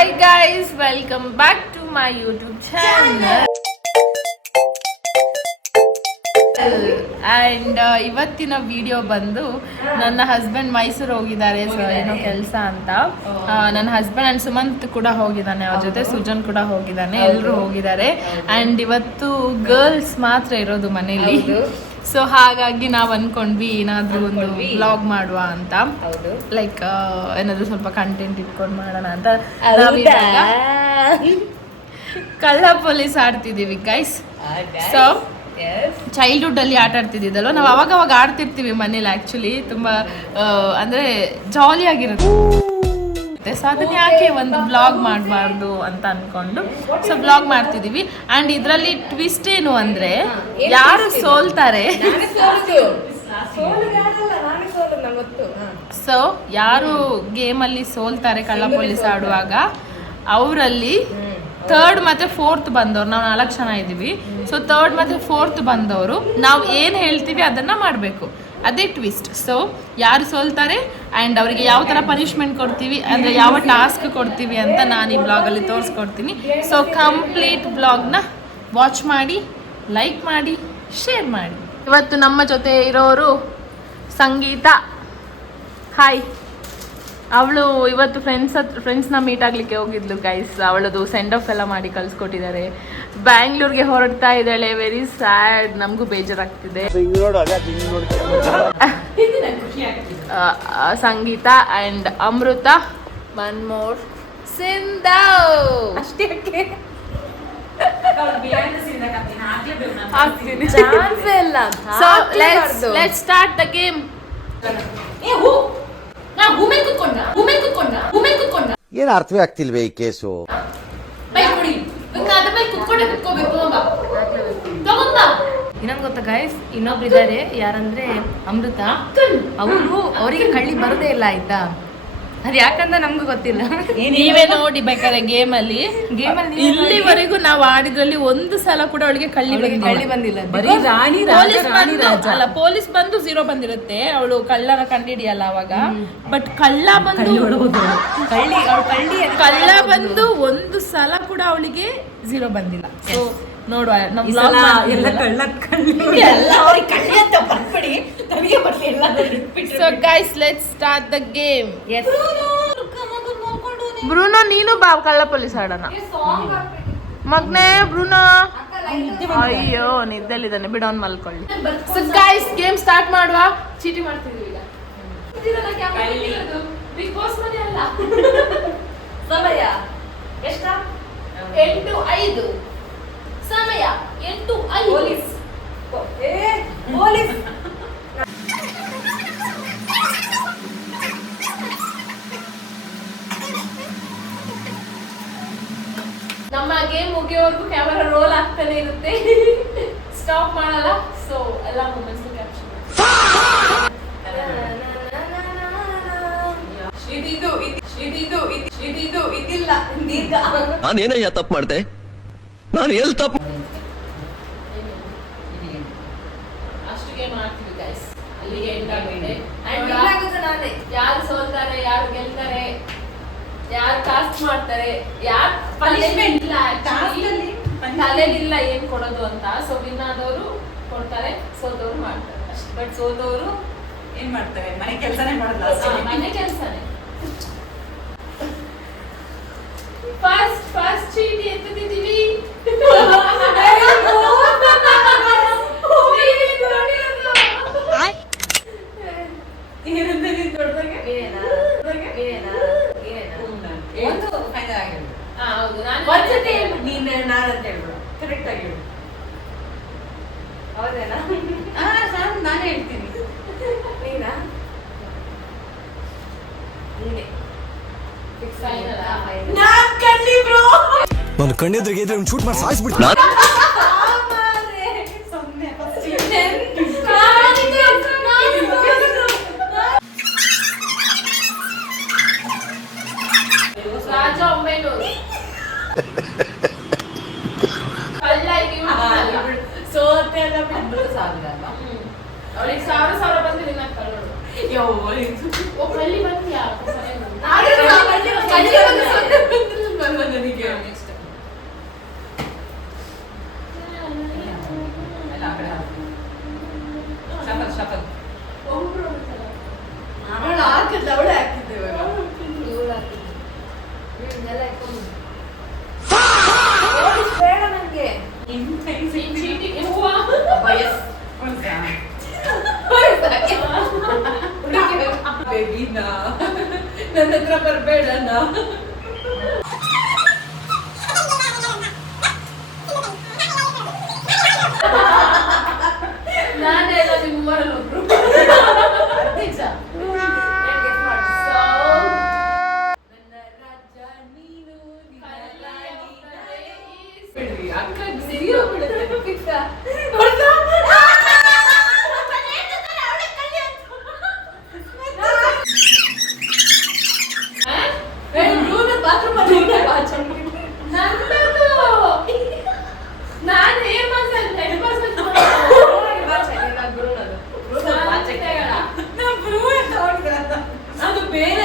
Hi guys, welcome back to my YouTube channel. And ಇವತ್ತಿನ video ಬಂದು ನನ್ನ husband Mysuru ಹೋಗಿದ್ದಾರೆ, ಸೊ ಏನೋ ಕೆಲಸ ಅಂತ. ನನ್ನ ಹಸ್ಬೆಂಡ್ ಅಂಡ್ ಸುಮಂತ್ ಕೂಡ ಹೋಗಿದ್ದಾನೆ, ಅವ್ರ ಜೊತೆ ಸುಜನ್ ಕೂಡ ಹೋಗಿದ್ದಾನೆ, ಎಲ್ಲರೂ ಹೋಗಿದ್ದಾರೆ. ಅಂಡ್ ಇವತ್ತು ಗರ್ಲ್ಸ್ ಮಾತ್ರ ಇರೋದು ಮನೇಲಿ. ಸೊ ಹಾಗಾಗಿ ನಾವು ಅನ್ಕೊಂಡ್ವಿ ಏನಾದ್ರೂ ಒಂದು ವ್ಲಾಗ್ ಮಾಡುವ ಅಂತ, ಲೈಕ್ ಏನಾದ್ರು ಸ್ವಲ್ಪ ಕಂಟೆಂಟ್ ಇಟ್ಕೊಂಡು ಮಾಡೋಣ ಅಂತ. ಕಳ್ಳ ಪೊಲೀಸ್ ಆಡ್ತಿದೀವಿ ಗೈಸ್. ಸೊ ಚೈಲ್ಡ್ಹುಡ್ ಅಲ್ಲಿ ಆಟ ಆಡ್ತಿದ್ದಲ್ವ, ನಾವು ಅವಾಗ ಆಡ್ತಿರ್ತೀವಿ ಮನೇಲಿ. ಆಕ್ಚುಲಿ ತುಂಬಾ ಅಂದ್ರೆ ಜಾಲಿ ಆಗಿರುತ್ತೆ. ಸೊ ಅದನ್ನ ಯಾಕೆ ಒಂದು ಬ್ಲಾಗ್ ಮಾಡಬಾರ್ದು ಅಂತ ಅನ್ಕೊಂಡು ಸೊ ಬ್ಲಾಗ್ ಮಾಡ್ತಿದೀವಿ. ಅಂಡ್ ಇದರಲ್ಲಿ ಟ್ವಿಸ್ಟ್ ಏನು ಅಂದ್ರೆ, ಯಾರು ಸೋಲ್ತಾರೆ, ಸೊ ಯಾರು ಗೇಮಲ್ಲಿ ಸೋಲ್ತಾರೆ ಕಳ್ಳ ಪೊಲೀಸ್ ಆಡುವಾಗ, ಅವರಲ್ಲಿ ಥರ್ಡ್ ಮತ್ತೆ ಫೋರ್ತ್ ಬಂದವ್ರು, ನಾವು 4 ಜನ ಇದ್ದೀವಿ. ಸೊ ಥರ್ಡ್ ಮತ್ತೆ ಫೋರ್ತ್ ಬಂದವರು ನಾವು ಏನು ಹೇಳ್ತೀವಿ ಅದನ್ನ ಮಾಡಬೇಕು, ಅದೇ ಟ್ವಿಸ್ಟ್. ಸೊ ಯಾರು ಸೋಲ್ತಾರೆ ಆ್ಯಂಡ್ ಅವರಿಗೆ ಯಾವ ಥರ ಪನಿಷ್ಮೆಂಟ್ ಕೊಡ್ತೀವಿ, ಅಂದರೆ ಯಾವ ಟಾಸ್ಕ್ ಕೊಡ್ತೀವಿ ಅಂತ ನಾನು ಈ ಬ್ಲಾಗಲ್ಲಿ ತೋರಿಸ್ಕೊಡ್ತೀನಿ. ಸೊ ಕಂಪ್ಲೀಟ್ ಬ್ಲಾಗ್ನ ವಾಚ್ ಮಾಡಿ, ಲೈಕ್ ಮಾಡಿ, ಶೇರ್ ಮಾಡಿ. ಇವತ್ತು ನಮ್ಮ ಜೊತೆ ಇರೋರು ಸಂಗೀತ. ಹಾಯ್. ಅವಳು ಇವತ್ತು ಫ್ರೆಂಡ್ಸ್ನ ಮೀಟ್ ಆಗಲಿಕ್ಕೆ ಹೋಗಿದ್ಲು ಗೈಸ್. ಅವಳದು ಸೆಂಡ್ ಆಫ್ ಎಲ್ಲ ಮಾಡಿ ಕಳಿಸ್ಕೊಟ್ಟಿದ್ದಾರೆ. ಬ್ಯಾಂಗ್ಳೂರ್ಗೆ ಹೊರಡ್ತಾ ಇದ್ದಾಳೆ. ವೆರಿ ಸ್ಯಾಡ್, ನಮಗೂ ಬೇಜಾರಾಗ್ತಿದೆ. Sangeetha and Amrutha, one more Sindhav. So let's start the game. ಏನು ಅರ್ಥವೇ ಆಗ್ತಿಲ್ವೇ ಈ ಕೇಸು? ಇನ್ನೊಂದು ಗೊತ್ತಾ ಗೈಸ್, ಇನ್ನೊಬ್ರು ಇದ್ದಾರೆ, ಯಾರಂದ್ರೆ ಅಮೃತ. ಅವರಿಗೆ ಕಳ್ಳಿ ಬರೋದೇ ಇಲ್ಲ, ಆಯ್ತಾ? ಅದು ಯಾಕಂತ ನಮ್ಗೂ ಗೊತ್ತಿಲ್ಲ. ನೀವೇ ನೋಡಿ ಬೇಕಾದ್ರೆ ಗೇಮಲ್ಲಿ ಇಲ್ಲಿವರೆಗೂ ನಾವು ಆಡಿದ್ರಲ್ಲಿ ಒಂದು ಸಲ ಕೂಡ ಅವಳಿಗೆ ಕಳ್ಳಿ ಬಂದಿಲ್ಲ. ಅಲ್ಲ, ಪೊಲೀಸ್ ಬಂದು 0 ಬಂದಿರುತ್ತೆ, ಅವಳು ಕಳ್ಳನ ಕಂಡಿಡಿಯಲ್ಲ ಅವಾಗ. ಬಟ್ ಕಳ್ಳ ಬಂದು ಒಂದು ಸಲ ಕೂಡ ಅವಳಿಗೆ 0 ಬಂದಿಲ್ಲ. ಸೊ ನೋಡುವ, so guys let's start the game. Bruno, ನೀನು ಬಾ ಕಳ್ಳ ಪೊಲೀಸ್ ಆಡೋಣ. ಮಗ್ನೆ ಬ್ರೂನೋ, ಅಯ್ಯೋ ನಿದ್ದೆಲ್ಲಿದ್ದಾನೆ, ಬಿಡೋನ್ ಮಲ್ಕೊಳ್ಳಿ. ಸೊ ಗೈಸ್ ಗೇಮ್ ಸ್ಟಾರ್ಟ್ ಮಾಡುವ. ಚೀಟಿ ಮಾಡ್ತಿದ್ವಿ ಈಗ. ಬಿಗ್ ಬಾಸ್ ಮನೆ ಅಲ್ಲ. ಸಮಯ ಎಷ್ಟ? 8:05. ಸಮಯ 8:05. ಪೊಲೀಸ್ ನಮ್ಮ ಗೇಮ್ ಮುಗಿಯೋವರೆಗೂ ಕ್ಯಾಮೆರಾ ರೋಲ್ ಆಗ್ತಾನೆ ಇರುತ್ತೆ, ಸ್ಟಾಪ್ ಮಾಡಲ್ಲ. ಸೊ ಎಲ್ಲ ಮೂಮೆಂಟ್ಸ್ ಕ್ಯಾಪ್ಚರ್ ಇದಿಲ್ಲ. ನಾನೇನಯ್ಯ ತಪ್ಪು ಮಾಡ್ದೆ? ನಾನು ಎಲ್ಲಿ ತಪ್ಪು? ಅಷ್ಟು ಗೇಮ್ ಆಡ್ತೀವಿ ಗೈಸ್, ಅಲ್ಲಿಗೆ ಎಂಡ್ ಆಗಿದೆ. ಯಾರು ಸೋಲ್ತಾರೆ, ಯಾರು ಗೆಲ್ತಾರೆ, ಯಾರು ಟಾಸ್ಕ್ ಮಾಡ್ತಾರೆ, ಯಾರು ಪನಿಷ್ಮೆಂಟ್ ಇಲ್ಲ, ತಲೆಗಿಲ್ಲ ಏನ್ ಕೊಡೋದು ಅಂತ. ಸೊ ವಿನ್ ಆದವರು ಕೊಡ್ತಾರೆ, ಸೋತವ್ರು ಮಾಡ್ತಾರೆ ಅಷ್ಟೇ. ಬಟ್ ಸೋತವರು ಏನ್ ಮಾಡ್ತಾರೆ? ಮನೆ ಕೆಲಸನೇ ಮಾಡಲ್ಲ. ಮನೆ ಕೆಲಸನೇ. ಫಸ್ಟ್ ಚೀಟಿ ಎತ್ತಿದ್ದೀವಿ. ನಾನೇ ಹೇಳ್ತೀನಿ. ನಾನು ಕಣ್ಣೆದ್ರಿಗೆ ಇದ್ರೆ ಶೂಟ್ ಮಾಡಿ ಸಾಯಿಸ್ಬಿಡ್ತೀನಿ. ರಾಜ 900. ಸೋತೆ ಎಲ್ಲ ಬಿಟ್ಟು 1000 ಅಲ್ವಾ? ಅವಳಿಗೆ 1000 ಬಂದಿದೆ. ನಾನು ಕಳ್ಳಿ ಬಂದ್ಯಾ? ಎಲ್ಲ ಇಟ್ಕೊಂಡು ಬೇಡ ನಂಗೆ ಬೇಬಿನಾ ನನ್ನ ಹತ್ರ ಬರ್ಬೇಡಣ್ಣ. ನಾನೇ ಎಲ್ಲ ನಿಮ್ಮ ಮೂವರಲ್ಲಿ ಒಬ್ರು. ನಿಜ. ಅದು ಬೇರೆ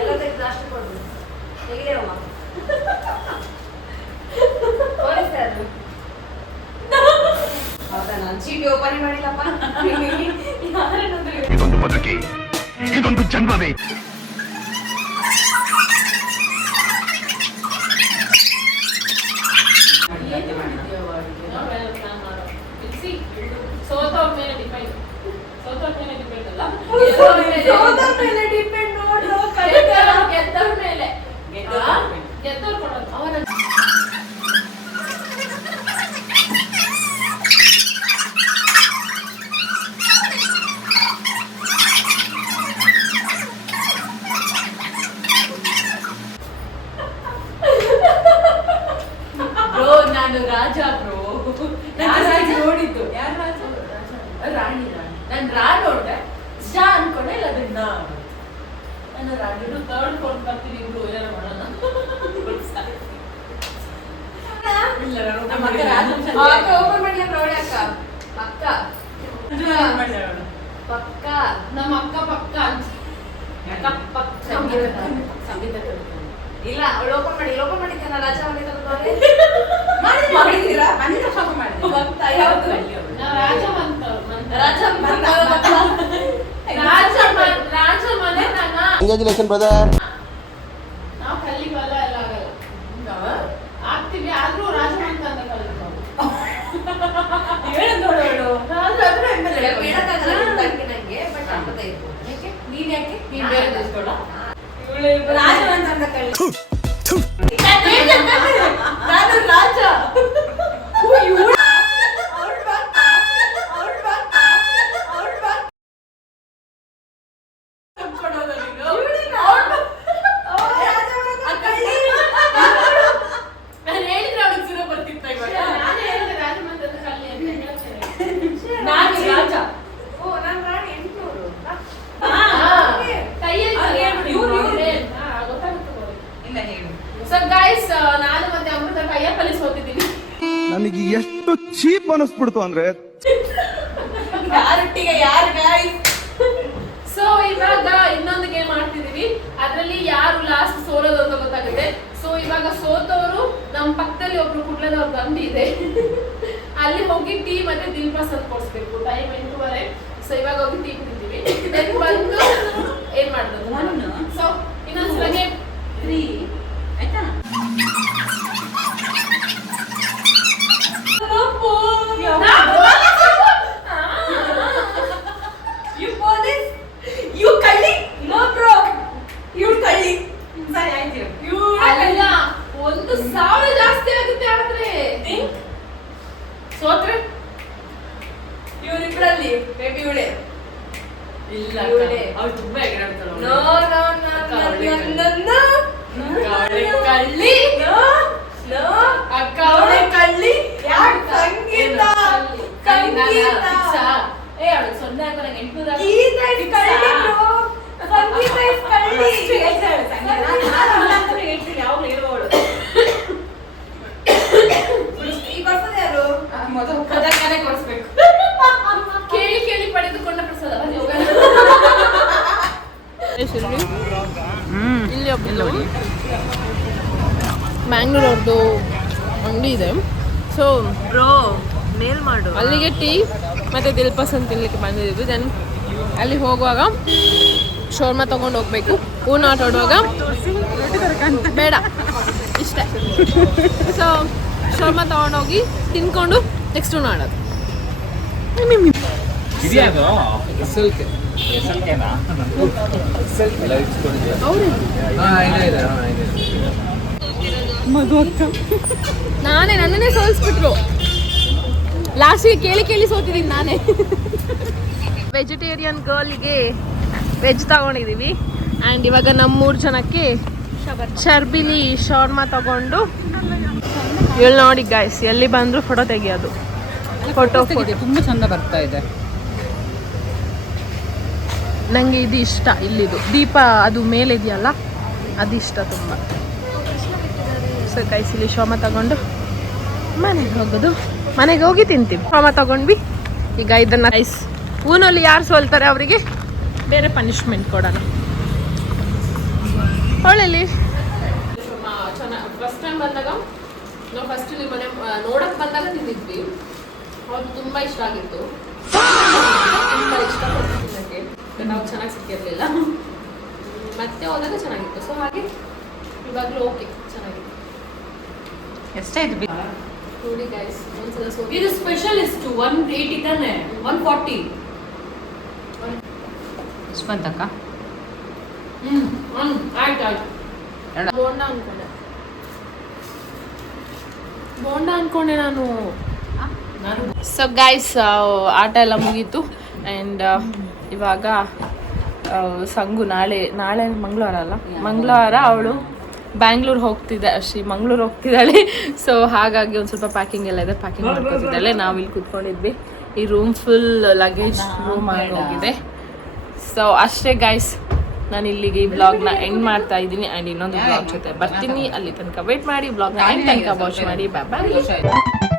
ಎಲ್ಲ ತೆಗೆದು ಅಷ್ಟು ಕೊಡು. ತೆಗಿಲೇ ಅಮ್ಮ. ತೋರಿಸ್ತಾರೆ. ಹೌದಾ, ನಾನು ಚೀಟಿ ಓಪನ್ ಮಾಡಿಲ್ಲಪ್ಪ. ಇದೊಂದು ಬದುಕಿ, ಇದೊಂದು ಜನ್ಮವೇ. ಸೋತವ್ರ ಮೇಲೆ ಡಿಪೆಂಡ್. ಸೋತವ್ರ ಮೇಲೆ ಡಿಪೆಂಡ್ ಅಲ್ಲ, ಸೋದರ ಮೇಲೆ ಡಿಪೆಂಡ್ ನೋಡು. ಗೆದ್ದವ್ರ ಮೇಲೆ. ಗೆದ್ದವ್ರು ಕೊಡೋದು ಅವನ. ಬ್ರೋ ನಾನು ರಾಜ ಬ್ರೋ. ನೋಡಿದ್ದು ಯಾರು ರಾಜ? ರಾಣಿ. ನಾನು ರಾ ನೋಡ್ದೆ, ಜಾ ಅನ್ಕೊಂಡೆ. ಇಲ್ಲ ಅದನ್ನ ನಾನು ರಾಜು ಥರ್ಡ್ ಫೋರ್ತ್ ಬರ್ತೀನಿ. ಇಬ್ರು ಏನಾರ ಮಾಡೋಣ. ಇಲ್ಲ, ನಾನು ನಮ್ಮ open ಅಕ್ಕ ಮಾಡಿಲ್ಲ. ಅಕ್ಕ ಓಪನ್ ಮಾಡಿ ನೋಡಿ ಅಕ್ಕ. ಪಕ್ಕ ಪಕ್ಕ ನಮ್ಮ ಅಕ್ಕ ಪಕ್ಕ ಅಂತ. ಸಂಗೀತ ಇಲ್ಲ, ಅವಳು ಓಪನ್ ಮಾಡಿದ್ದೆ. ನಾನು ರಾಜ ಮಾಡಿದ್ದೀರಾ? ಮನೆ ಶಾಪ ಮಾಡಿದೆ. ಯಾವ್ದು? ನಾವು ರಾಜ ಮಂತವ್ರು. ರಾಜ ರಾಜ ಮನೆ ನನ್ನ. Congratulation brother. ನಾವು ಕಲ್ಲಿಗೆಲ್ಲ ಎಲ್ಲ ಆಗಲ್ಲ. ಆಗ್ತೀವಿ, ಆದ್ರೂ ರಾಜ ಮಂತ ಅಂತ ಕಲಿತು. ಹೇಳು ನೋಡು. ನಂಗೆ ಬಟ್ ಆಗ್ತಾ ಇತ್ತು. ನೀನ್ ಯಾಕೆ? ನೀನ್ ಬೇರೆ ದೇಶದೋಳ? ರಾಜವಂತ ಅಂತ ಕಳ್ಳಿ. ನಾನು ರಾಜ. ನಾನು ಹೇಳಿದ್ರೆ ಅವಳಿಗೆ ಸುರ ಬರ್ತಿತ್ತ ಇವಾಗ. ನಾನೇ ಹೇಳಿದೆ ರಾಜ ಮಂತ ಅಂತ ಕಲಿ ಅಂತ ಹೇಳ್ತೇನೆ. ನಾನು ರಾಜ. ಓ, ನಾನು ರಾಣಿ 800. ಕೈಯಲ್ಲಿ ಇವ್ರು. ಗೊತ್ತಾಗುತ್ತೆ. ಇಲ್ಲ ಹೇಳು. ಸೊ ಗೈಸ್, ನಾನು ಮತ್ತೆ ಅಮೃತ ಕೈಯ ಕಲಿಸೋತಿದ್ದೀವಿ. ನನಗೆ ಎಷ್ಟು ಚೀಪ್ ಅನಿಸ್ಬಿಡ್ತು ಅಂದ್ರೆ, ಯಾರೊಟ್ಟಿಗೆ ಯಾರು ಗಾಯ್ಸ್? ಸೊ ಇವಾಗ ಇನ್ನೊಂದು ಗೇಮ್ ಆಡ್ತಿದೀವಿ. ಅದ್ರಲ್ಲಿ ಯಾರು ಲಾಸ್ಟ್ ಸೋಲೋದು ಅಂತ ಗೊತ್ತಾಗುತ್ತೆ. ಸೊ ಇವಾಗ ಸೋತವರು ನಮ್ಮ ಪಕ್ಕದಲ್ಲಿ ಒಬ್ರು ಕುಡ್ಲದವ್ರದ್ದು ಅಂಗಡಿ ಇದೆ, ಅಲ್ಲಿ ಹೋಗಿ ಟೀ ಮತ್ತೆ ದಿಲ್ಪಸಂದ್ ಕೊಡ್ಸ್ಬೇಕು. ಟೈಮ್ 8:30. ಸೊ ಇವಾಗ ಹೋಗಿ ಟೀ ಕುಡಿತೀವಿ. ದೆನ್ ಬಂದು ಏನ್ ಮಾಡೋದು? ಸೊ ಇನ್ನೊಂದ್ಸಲ ಗೇಮ್ 3 ಆಯ್ತಾ? You police? You ಕಳ್ಳಿ? No bro. You ಕಳ್ಳಿ. ಸರಿ ಆಯ್ತು. ಅಲ್ಲ, 1,000 ಜಾಸ್ತಿ ಆಗುತ್ತೆ ಆದ್ರೆ. ಸೋತ್ರೆ ಇವರಿಬ್ಬರಲ್ಲಿ ಬೇಬಿ ಇವಳೆ. ಇಲ್ಲ, ಇವಳೆ. ಅವ್ರು ತುಂಬಾ ಎಗರಾಡ್ತಾಳೆ. No no no no no no. ಕಳ್ಳಿ. No. ಅಕ್ಕ ಅವಳೆ ಕಳ್ಳಿ. ಯಾಕೆ ಸಂಗೀತ? ಸಂಗೀತ. ಏ ಅವಳು 0 ಹಾಕೋ ನಂಗೆ 800 ಗೀತ is ಕಳ್ಳಿ bro. ಸಂಗೀತ is ಕಳ್ಳಿ. ಯಾವಾಗ ಹೇಳುವವಳು ಈ ಬರ್ತದೆ ಯಾರು? ಮೊದಲು ಕದಕ್ಕನೆ ಕೊಡಿಸ್ಬೇಕು. ಕೇಳಿ ಕೇಳಿ ಪಡೆದುಕೊಂಡ ಪ್ರಸಾದ. ಇಲ್ಲಿ ಒಬ್ಬರು ಮ್ಯಾಂಗ್ಳೂರ್ ಅವ್ರದ್ದು ಅಂಗಡಿ ಇದೆ. ಸೊ ಬ್ರೋ ಮೇಲ್ ಮಾಡು. ಅಲ್ಲಿಗೆ ಟೀ ಮತ್ತೆ ದಿಲ್ಪಸಂದ್ ತಿನ್ಲಿಕ್ಕೆ ಬಂದಿದ್ದೀವಿ. ದೆನ್ ಅಲ್ಲಿ ಹೋಗುವಾಗ ಶೋರ್ಮ ತೊಗೊಂಡು ಹೋಗ್ಬೇಕು. ಊನ ಆಟ ಆಡುವಾಗ ಬೇಡ ಇಷ್ಟೇ. ಸೊ ಶೋರ್ಮ ತೊಗೊಂಡೋಗಿ ತಿನ್ಕೊಂಡು ನೆಕ್ಸ್ಟ್ ಊನ ಆಡೋದು. ನನ್ನನ್ನೇ ಸೋಲಿಸ್ಬಿಟ್ರು. ಲಾಸ್ಟಿಗೆ ಕೇಳಿ ಸೋತಿದ್ದೀನಿ ನಾನೇ. ವೆಜಿಟೇರಿಯನ್ ಗರ್ಲ್ಗೆ ವೆಜ್ ತಗೊಂಡಿದ್ದೀವಿ. ಆ್ಯಂಡ್ ಇವಾಗ ನಮ್ಮ 3 ಜನಕ್ಕೆ ಚರ್ಬಿಲಿ ಶೌರ್ಮ ತಗೊಂಡು ಇಲ್ಲಿ ನೋಡಿ ಗೈಸ್, ಎಲ್ಲಿ ಬಂದರೂ ಫೋಟೋ ತೆಗಿಯೋದು. ಫೋಟೋ ತುಂಬಾ ಚಂದ ಬರ್ತಾ ಇದೆ. ನನಗೆ ಇದು ಇಷ್ಟ. ಇಲ್ಲಿದು ದೀಪ ಅದು ಮೇಲೆ ಇದೆಯಲ್ಲ, ಅದು ಇಷ್ಟ ತುಂಬ. ಸೊ ಗೈಸ್, ಇಲ್ಲಿ ಶೋಮ ತಗೊಂಡು ಮನೆಗೆ ಹೋಗೋದು. ಮನೆಗೆ ಹೋಗಿ ತಿಂತೀವಿ. ಶೋಮ ತಗೊಂಡ್ವಿ. ಈಗ ಇದನ್ನ ರೈಸ್ ಊನಲ್ಲಿ ಯಾರು ಸೋಲ್ತಾರೆ ಅವರಿಗೆ ಬೇರೆ ಪನಿಷ್ಮೆಂಟ್ ಕೊಡೋಣ. ಒಳ್ಳೆಲ್ಲಿ ಫಸ್ಟ್ ಟೈಮ್ ಬಂದಾಗ ನಾವು ಫಸ್ಟ್ ನಿಮ್ಮ ಮನೆ ನೋಡಕ್ಕೆ ಬಂದಾಗ ತಿಂದಿದ್ವಿ. ಅವ್ರು ತುಂಬ ಇಷ್ಟ ಆಗಿತ್ತು. ತುಂಬ ಇಷ್ಟಪಟ್ಟು ನಾವು ಚೆನ್ನಾಗಿ ಸಿಕ್ಕಿರಲಿಲ್ಲ. ಮತ್ತೆ ಹೋದಾಗ ಚೆನ್ನಾಗಿತ್ತು. ಸೊ ಹಾಗೆ ಇವಾಗಲೂ ಓಕೆ ಚೆನ್ನಾಗಿತ್ತು. ಎಷ್ಟಾಯ್ತು? ನೋಡಿ ಗೈಸ್, ಒಂದ್ಸಲ ಸೋಲಿ. ಇದು ಸ್ಪೆಷಲ್ ಇಷ್ಟು 180 ತಾನೆ, 140 ಎಷ್ಟು ಬಂತಕ್ಕ? ಆಯ್ತು. ಬೋಂಡ ಅನ್ಕೊಂಡೆ ನಾನು. ಸೊ ಗೈಸ್, ಆಟ ಎಲ್ಲ ಮುಗೀತು. ಆ್ಯಂಡ್ ಇವಾಗ ಸಂಗು ನಾಳೆ ಮಂಗಳವಾರ ಅವಳು ಬ್ಯಾಂಗ್ಳೂರ್ ಮಂಗ್ಳೂರು ಹೋಗ್ತಿದ್ದಾಳೆ. ಸೊ ಹಾಗಾಗಿ ಒಂದು ಸ್ವಲ್ಪ ಪ್ಯಾಕಿಂಗ್ ಎಲ್ಲ ಇದೆ, ಪ್ಯಾಕಿಂಗ್ ಮಾಡ್ಕೊತಿದ್ದಾಳೆ. ನಾವು ಇಲ್ಲಿ ಕೂತ್ಕೊಂಡಿದ್ವಿ. ಈ ರೂಮ್ ಫುಲ್ ಲಗೇಜ್ ರೂಮ್ ಆಗಿ ಹೋಗಿದೆ. ಸೊ ಅಷ್ಟೇ ಗೈಸ್, ನಾನು ಇಲ್ಲಿಗೆ ಈ ಬ್ಲಾಗ್ನ ಎಂಡ್ ಮಾಡ್ತಾ ಇದ್ದೀನಿ. ಆ್ಯಂಡ್ ಇನ್ನೊಂದು ಬ್ಲಾಗ್ ಜೊತೆ ಬರ್ತೀನಿ. ಅಲ್ಲಿ ತನಕ ವೇಟ್ ಮಾಡಿ, ಬ್ಲಾಗ್ನ ಎಂಡ್ ತನಕ ವಾಚ್ ಮಾಡಿ. ಬಾಯ್ ಬಾಯ್.